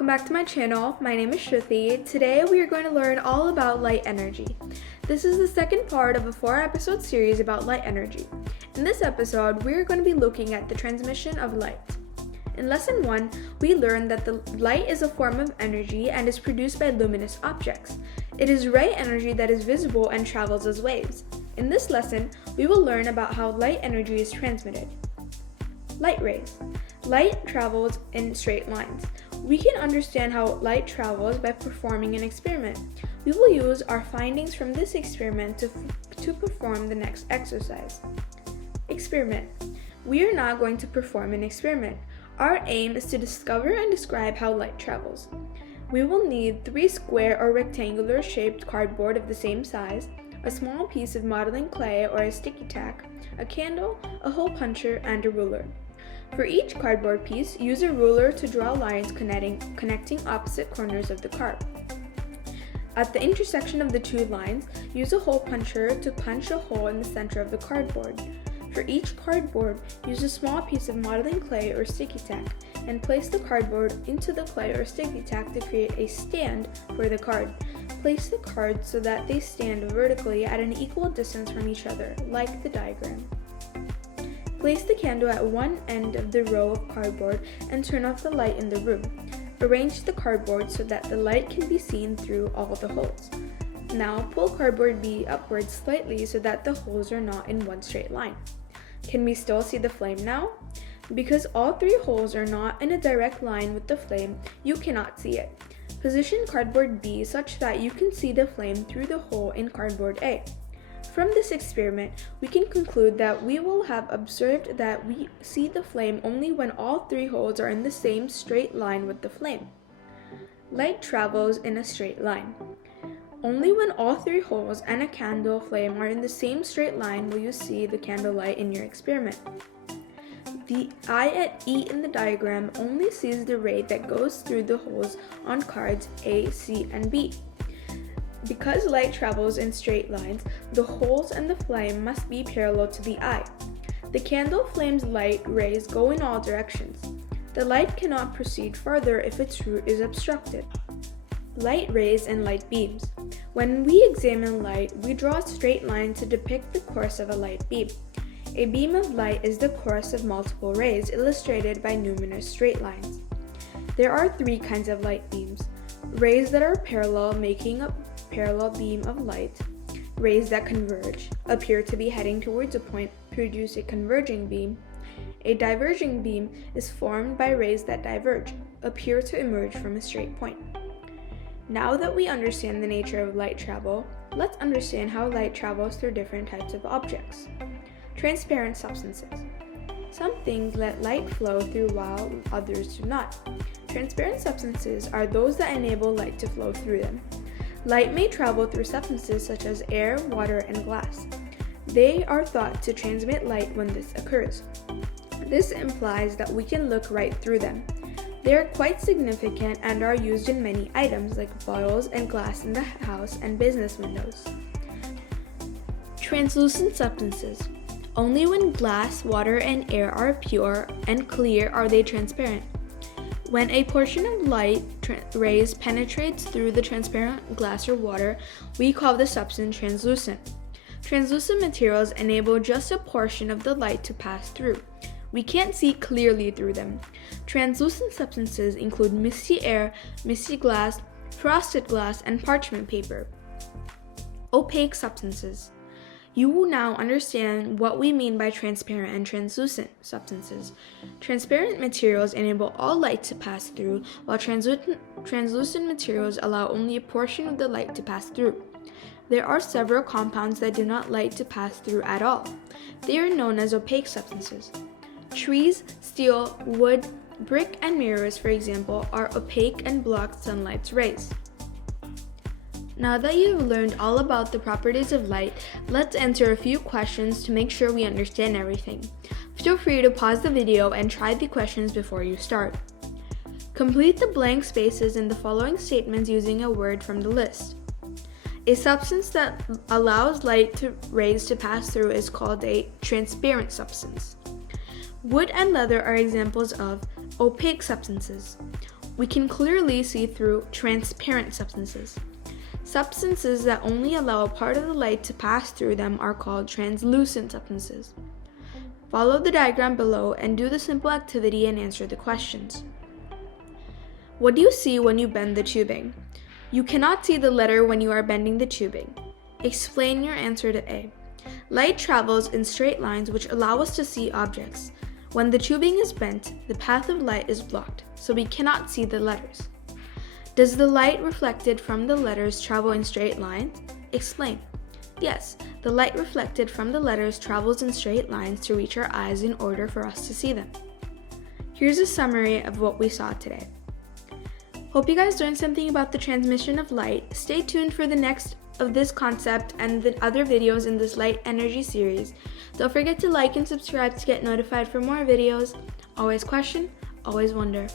welcome back to my channel. My name is Shruti. Today we are going to learn all about light energy. This is the second part of a 4-episode series about light energy. In this episode, we are going to be looking at the transmission of light. In lesson 1, we learned that the light is a form of energy and is produced by luminous objects. It is ray energy that is visible and travels as waves. In this lesson, we will learn about how light energy is transmitted. Light rays. Light travels in straight lines. We can understand how light travels by performing an experiment. We will use our findings from this experiment to perform the next exercise. Experiment. We are now going to perform an experiment. Our aim is to discover and describe how light travels. We will need 3 square or rectangular shaped cardboard of the same size, a small piece of modeling clay or a sticky tack, a candle, a hole puncher, and a ruler. For each cardboard piece, use a ruler to draw lines connecting opposite corners of the card. At the intersection of the 2 lines, use a hole puncher to punch a hole in the center of the cardboard. For each cardboard, use a small piece of modeling clay or sticky tack and place the cardboard into the clay or sticky tack to create a stand for the card. Place the cards so that they stand vertically at an equal distance from each other, like the diagram. Place the candle at one end of the row of cardboard and turn off the light in the room. Arrange the cardboard so that the light can be seen through all the holes. Now pull cardboard B upwards slightly so that the holes are not in one straight line. Can we still see the flame now? Because all 3 holes are not in a direct line with the flame, you cannot see it. Position cardboard B such that you can see the flame through the hole in cardboard A. From this experiment, we can conclude that we will have observed that we see the flame only when all 3 holes are in the same straight line with the flame. Light travels in a straight line. Only when all 3 holes and a candle flame are in the same straight line will you see the candle light in your experiment. The eye at E in the diagram only sees the ray that goes through the holes on cards A, C, and B. Because light travels in straight lines, the holes and the flame must be parallel to the eye. The candle flame's light rays go in all directions. The light cannot proceed further if its route is obstructed. Light rays and light beams. When we examine light, we draw a straight line to depict the course of a light beam. A beam of light is the course of multiple rays, illustrated by numerous straight lines. There are 3 kinds of light beams. Rays that are parallel, making a parallel beam of light. Rays that converge, appear to be heading towards a point, produce a converging beam. A diverging beam is formed by rays that diverge, appear to emerge from a straight point. Now that we understand the nature of light travel, let's understand how light travels through different types of objects. Transparent substances. Some things let light flow through while others do not. Transparent substances are those that enable light to flow through them. Light may travel through substances such as air, water, and glass. They are thought to transmit light when this occurs. This implies that we can look right through them. They are quite significant and are used in many items like bottles and glass in the house and business windows. Translucent substances. Only when glass, water, and air are pure and clear are they transparent. When a portion of light rays penetrates through the transparent glass or water, we call the substance translucent. Translucent materials enable just a portion of the light to pass through. We can't see clearly through them. Translucent substances include misty air, misty glass, frosted glass, and parchment paper. Opaque substances. You will now understand what we mean by transparent and translucent substances. Transparent materials enable all light to pass through, while translucent materials allow only a portion of the light to pass through. There are several compounds that do not light to pass through at all. They are known as opaque substances. Trees, steel, wood, brick, and mirrors, for example, are opaque and block sunlight's rays. Now that you've learned all about the properties of light, let's answer a few questions to make sure we understand everything. Feel free to pause the video and try the questions before you start. Complete the blank spaces in the following statements using a word from the list. A substance that allows light rays to pass through is called a transparent substance. Wood and leather are examples of opaque substances. We can clearly see through transparent substances. Substances that only allow a part of the light to pass through them are called translucent substances. Follow the diagram below and do the simple activity and answer the questions. What do you see when you bend the tubing? You cannot see the letter when you are bending the tubing. Explain your answer to A. Light travels in straight lines which allow us to see objects. When the tubing is bent, the path of light is blocked, so we cannot see the letters. Does the light reflected from the letters travel in straight lines? Explain. Yes, the light reflected from the letters travels in straight lines to reach our eyes in order for us to see them. Here's a summary of what we saw today. Hope you guys learned something about the transmission of light. Stay tuned for the next of this concept and the other videos in this light energy series. Don't forget to like and subscribe to get notified for more videos. Always question, always wonder.